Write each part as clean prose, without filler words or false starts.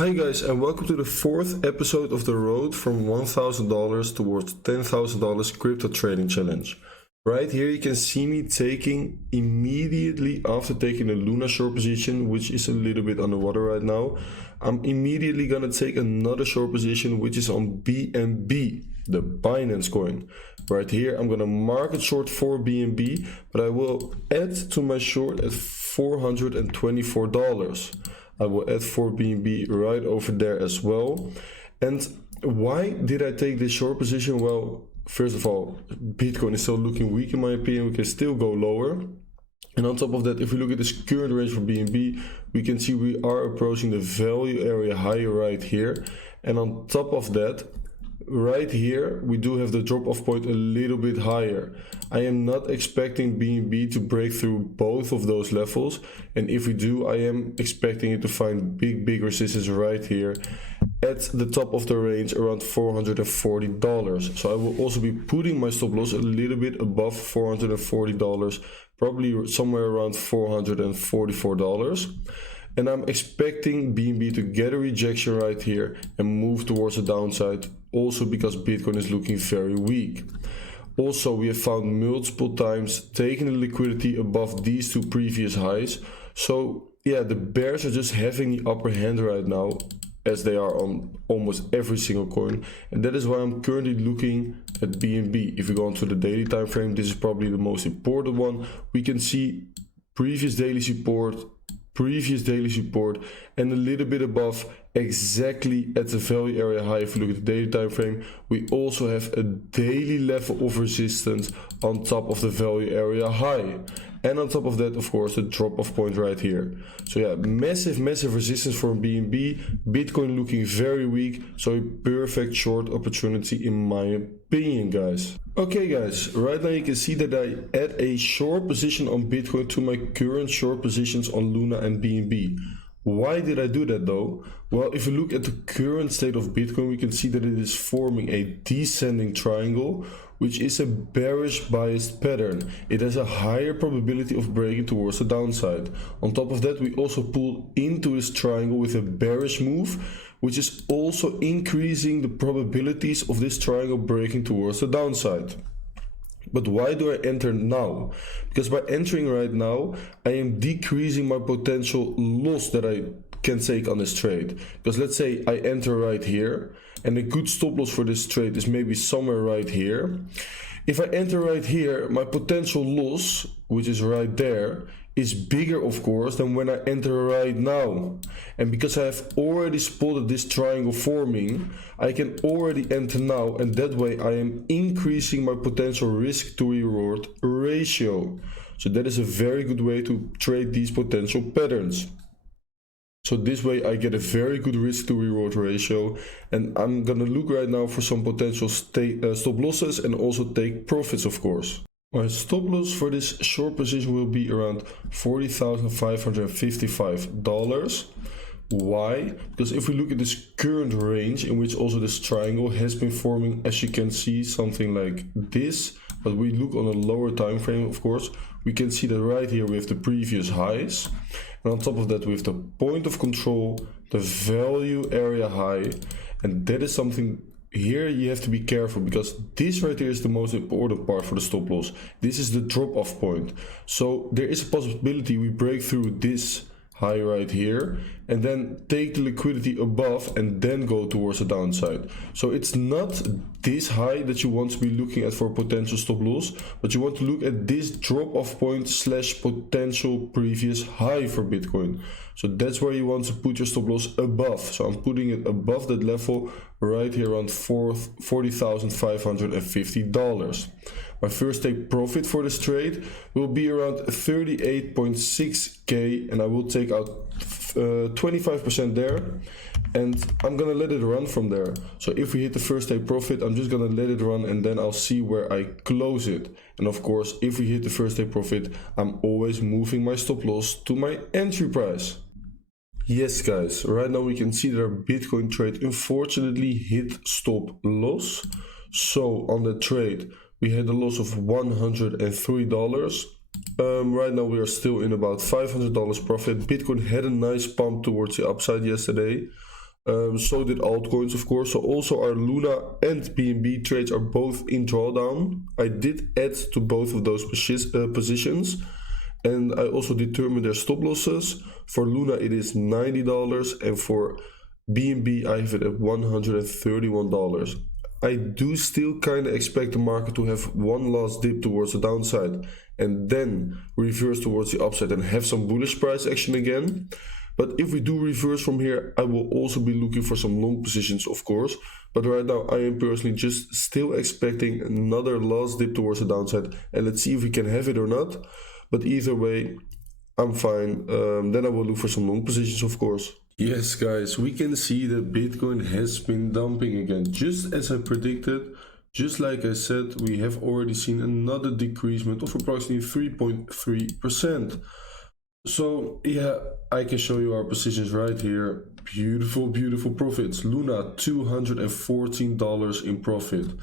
Hi guys, and welcome to the fourth episode of the road from $1,000 towards $10,000 crypto trading challenge. Right here you can see me taking immediately after taking a Luna short position, which is a little bit underwater right now. I'm immediately gonna take another short position, which is on BNB, the Binance coin. Right here I'm gonna market short for BNB, but I will add to my short at $424. I will add for BNB right over there as well. And why did I take this short position? Well, first of all, Bitcoin is still looking weak in my opinion. We can still go lower. And on top of that, if we look at this current range for BNB, we can see we are approaching the value area high right here. And on top of that, right here, we do have the drop-off point a little bit higher. I am not expecting BNB to break through both of those levels. And if we do, I am expecting it to find big resistance right here at the top of the range around $440. So I will also be putting my stop loss a little bit above $440, probably somewhere around $444. And I'm expecting BNB to get a rejection right here and move towards the downside, also because Bitcoin is looking very weak. Also, we have found multiple times taking the liquidity above these two previous highs. So yeah, the bears are just having the upper hand right now, as they are on almost every single coin. And that is why I'm currently looking at BNB. If we go onto the daily time frame, this is probably the most important one. We can see previous daily support, and a little bit above, exactly at the value area high. If you look at the daily time frame, we also have a daily level of resistance on top of the value area high, and on top of that, of course, the drop-off point right here. So yeah, massive resistance for BNB. Bitcoin looking very weak, so a perfect short opportunity in my opinion, guys. Okay guys, right now you can see that I add a short position on Bitcoin to my current short positions on Luna and BNB. Why did I do that though? Well, if you look at the current state of Bitcoin, we can see that it is forming a descending triangle, which is a bearish biased pattern. It has a higher probability of breaking towards the downside. On top of that, we also pulled into this triangle with a bearish move, which is also increasing the probabilities of this triangle breaking towards the downside. But why do I enter now? Because by entering right now, I am decreasing my potential loss that I can take on this trade. Because let's say I enter right here, and a good stop loss for this trade is maybe somewhere right here. If I enter right here, my potential loss, which is right there, is bigger of course than when I enter right now. And because I have already spotted this triangle forming, I can already enter now, and that way I am increasing my potential risk to reward ratio. So that is a very good way to trade these potential patterns. So this way I get a very good risk to reward ratio, and I'm gonna look right now for some potential stop losses and also take profits of course. My stop loss for this short position will be around $40,555. Why? Because if we look at this current range in which also this triangle has been forming, as you can see, something like this, but we look on a lower time frame of course, we can see that right here we have the previous highs, and on top of that we have the point of control, the value area high, and that is something here you have to be careful, because this right here is the most important part for the stop loss. This is the drop-off point. So there is a possibility we break through this high right here and then take the liquidity above and then go towards the downside. So it's not this high that you want to be looking at for potential stop loss, but you want to look at this drop-off point slash potential previous high for Bitcoin. So that's where you want to put your stop loss above. So I'm putting it above that level right here around $40,550. My first take profit for this trade will be around 38.6k, and I will take out 25% there, and I'm gonna let it run from there. So if we hit the first take profit, I'm just gonna let it run, and then I'll see where I close it. And of course, if we hit the first take profit, I'm always moving my stop loss to my entry price. Yes guys, right now we can see that our Bitcoin trade unfortunately hit stop loss. So on the trade we had a loss of $103. Right now we are still in about $500 profit. Bitcoin had a nice pump towards the upside yesterday. So did altcoins, of course. So also our Luna and BNB trades are both in drawdown. I did add to both of those positions, and I also determined their stop losses. For Luna it is $90, and for BNB I have it at $131. I do still kind of expect the market to have one last dip towards the downside and then reverse towards the upside and have some bullish price action again. But if we do reverse from here, I will also be looking for some long positions, of course. But right now I am personally just still expecting another last dip towards the downside, and let's see if we can have it or not. But either way, I'm fine. Then I will look for some long positions, of course. Yes, guys, we can see that Bitcoin has been dumping again, just as I predicted. Just like I said, we have already seen another decreasement of approximately 3.3%. So yeah, I can show you our positions right here. Beautiful, beautiful profits. Luna, $214 in profit.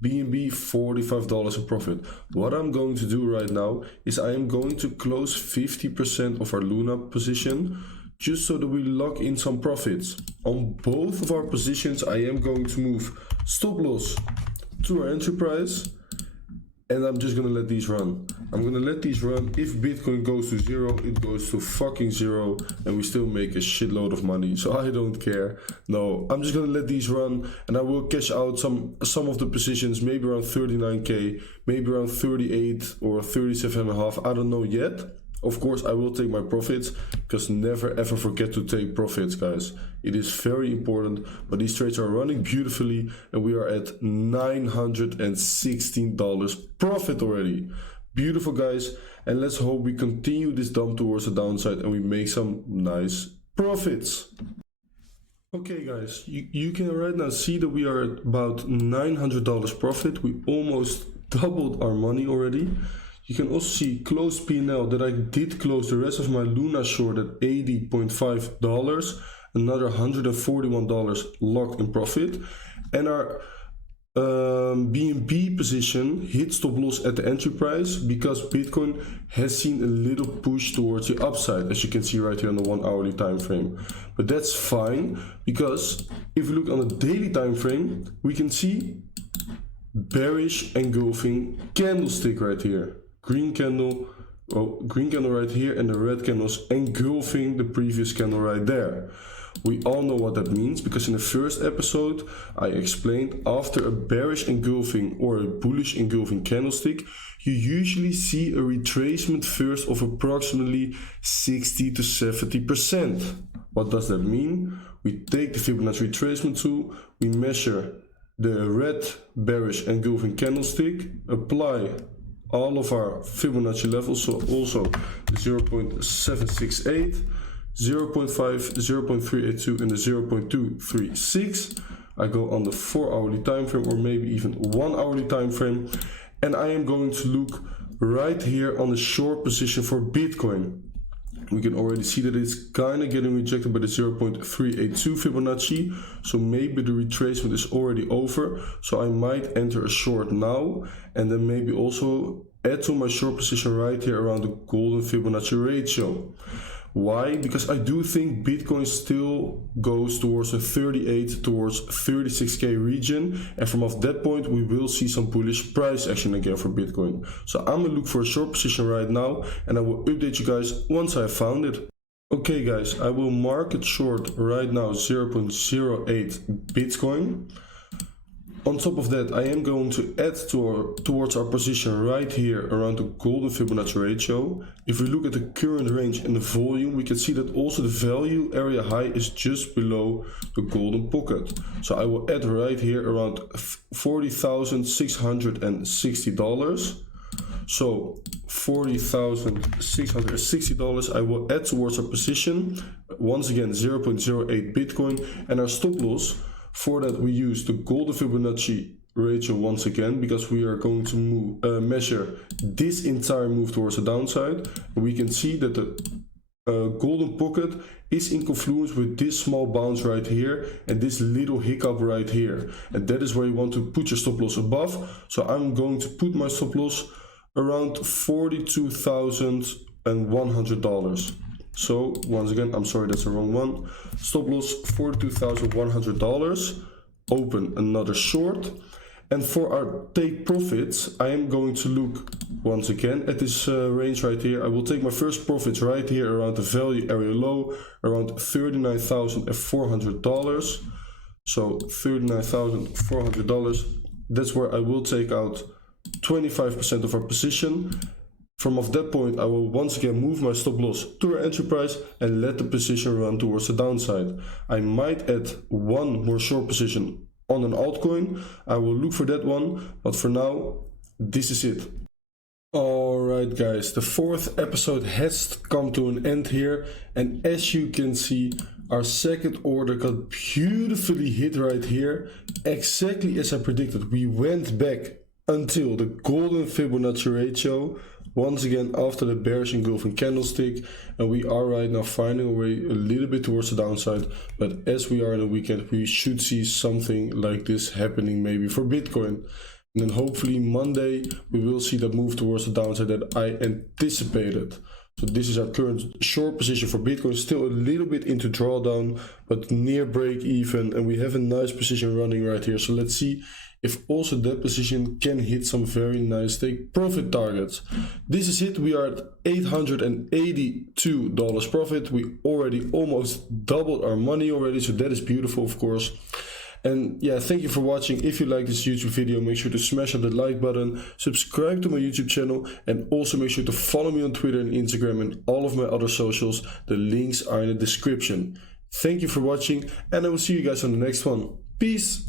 BNB, $45 in profit. What I'm going to do right now is I am going to close 50% of our Luna position, just so that we lock in some profits. On both of our positions, I am going to move stop loss to our entry price, and I'm just gonna let these run. I'm gonna let these run. If Bitcoin goes to zero, it goes to fucking zero, and we still make a shitload of money, so I don't care. No, I'm just gonna let these run, and I will cash out some of the positions, maybe around 39k, maybe around 38 or 37.5, I don't know yet. Of course, I will take my profits, because never ever forget to take profits, guys. It is very important, but these trades are running beautifully, and we are at $916 profit already. Beautiful, guys, and let's hope we continue this dump towards the downside and we make some nice profits. Okay, guys, you can right now see that we are at about $900 profit. We almost doubled our money already. You can also see closed P&L that I did close the rest of my Luna short at $80.5, another $141 locked in profit, and our BNB position hit stop loss at the entry price because Bitcoin has seen a little push towards the upside, as you can see right here on the 1 hourly time frame. But that's fine, because if we look on the daily time frame, we can see bearish engulfing candlestick right here. Green candle right here, and the red candles engulfing the previous candle right there. We all know what that means, because in the first episode I explained after a bearish engulfing or a bullish engulfing candlestick, you usually see a retracement first of approximately 60 to 70%. What does that mean? We take the Fibonacci retracement tool, we measure the red bearish engulfing candlestick, apply all of our Fibonacci levels, so also 0.768, 0.5, 0.382 and the 0.236. I go on the 4 hourly time frame, or maybe even 1 hourly time frame, and I am going to look right here on the short position for Bitcoin. We can already see that it's kind of getting rejected by the 0.382 Fibonacci, so maybe the retracement is already over, so I might enter a short now, and then maybe also add to my short position right here around the golden Fibonacci ratio. Why? Because I do think Bitcoin still goes towards a 38 towards 36k region, and from off that point we will see some bullish price action again for Bitcoin. So I'm gonna look for a short position right now, and I will update you guys once I found it. Okay guys, I will market short right now 0.08 Bitcoin. On top of that, I am going to add towards our position right here around the golden Fibonacci ratio. If we look at the current range and the volume, we can see that also the value area high is just below the golden pocket. So I will add right here around $40,660. So $40,660 I will add towards our position. Once again, 0.08 Bitcoin, and our stop loss. For that, we use the golden Fibonacci ratio once again, because we are going to measure this entire move towards the downside. And we can see that the golden pocket is in confluence with this small bounce right here and this little hiccup right here. And that is where you want to put your stop loss above. So I'm going to put my stop loss around $42,100. So once again, I'm sorry, that's the wrong one. Stop loss $42,100. Open another short. And for our take profits, I am going to look once again at this range right here. I will take my first profits right here around the value area low, around $39,400. So $39,400. That's where I will take out 25% of our position. From off that point, I will once again move my stop loss to our entry price and let the position run towards the downside. I might add one more short position on an altcoin. I will look for that one, but for now, this is it. Alright guys, the fourth episode has come to an end here, and as you can see, our second order got beautifully hit right here, exactly as I predicted. We went back until the golden Fibonacci ratio, once again after the bearish engulfing candlestick, and we are right now finding our way a little bit towards the downside. But as we are in a weekend, we should see something like this happening maybe for Bitcoin, and then hopefully Monday we will see that move towards the downside that I anticipated. So this is our current short position for Bitcoin, still a little bit into drawdown, but near break even, and we have a nice position running right here. So let's see if also that position can hit some very nice take profit targets. This is it. We are at $882 profit. We already almost doubled our money already, so that is beautiful, of course. And yeah, thank you for watching. If you like this YouTube video, make sure to smash on the like button, subscribe to my YouTube channel, and also make sure to follow me on Twitter and Instagram and all of my other socials. The links are in the description. Thank you for watching, and I will see you guys on the next one. Peace!